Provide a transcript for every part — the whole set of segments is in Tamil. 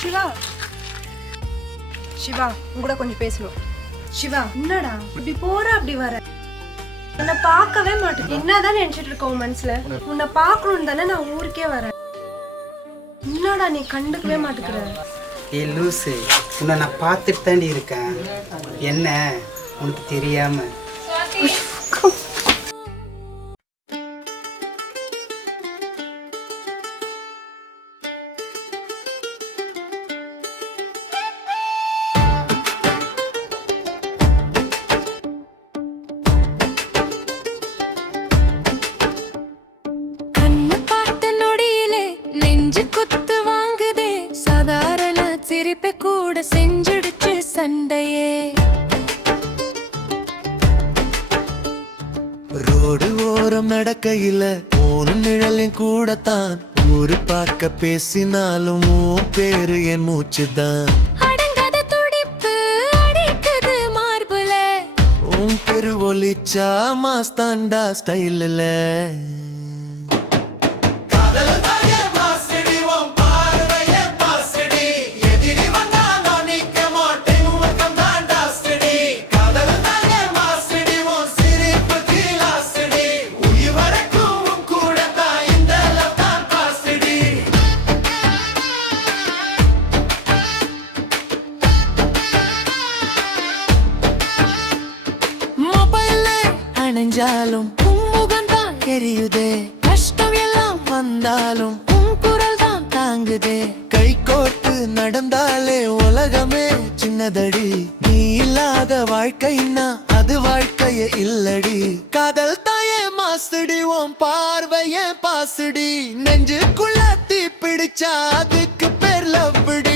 சிவா சிவா உங்கள கொஞ்சம் பேசணும். சிவா என்னடா இப்படி போற அப்படி வர? உன்னை பார்க்கவே மாட்டேன். என்னதான் நினைச்சிட்டு இருக்க உன் மனசுல? உன்னை பார்க்கணும் தானே நான் ஊருக்கே வரேன். என்னடா நீ கண்டுக்கவே மாட்டேங்கிற? ஏ லூசு, உன்னை நான் பார்த்துட்டு தாண்டி இருக்கேன். என்ன உனக்கு தெரியாம? சிரிப்பை கூட செஞ்சிடுச்சு சண்டையே. ரோடு ஓரம் நடக்கையில போனும் நிழலின் கூடத்தான். ஊரு பார்க்க பேசினாலும் பேரு என் மூச்சுதான். அடங்காத துடிப்பு அடிக்குது மார்புல. உன் பெரு ஒலிச்சா மாஸ்தாண்டா ஸ்டைல்ல. அணைஞ்சாலும் முகம் தான் எரியுதே. கஷ்டம் எல்லாம் வந்தாலும் உன் குரல் தான் தாங்குதே. கை கோர்த்து நடந்தாலே உலகமே சின்னதடி. நீ இல்லாத வாழ்க்கைன்னா அது வாழ்க்கையே இல்லடி. காதல் தாயே மாசுடி, உன் பார்வையே பாசுடி. நெஞ்சுக்குள்ள தீ பிடிச்சா அதுக்கு பேர் லவ்டி.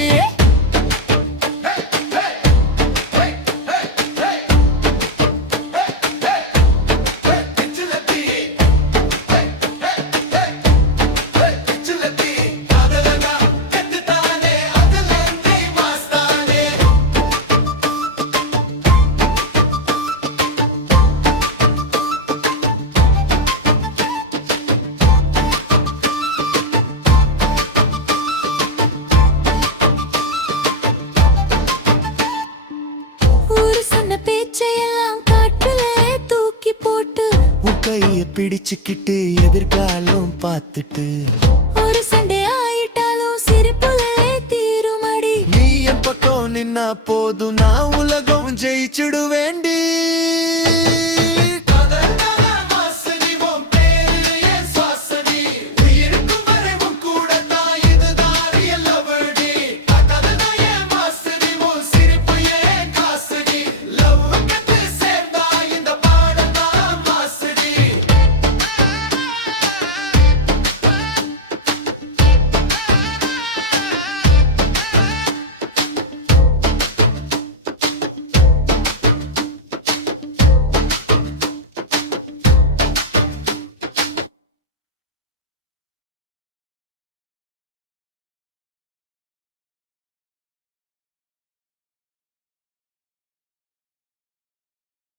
கைய பிடிச்சுக்கிட்டு எதிர்காலம் பார்த்துட்டு ஒரு சண்டே ஆயிட்டாலும் சிரிப்புல தீருமடி. நீ என் பக்கம் நின்னா போதும், நான் உலகம் ஜெயிச்சுடுவேண்டி.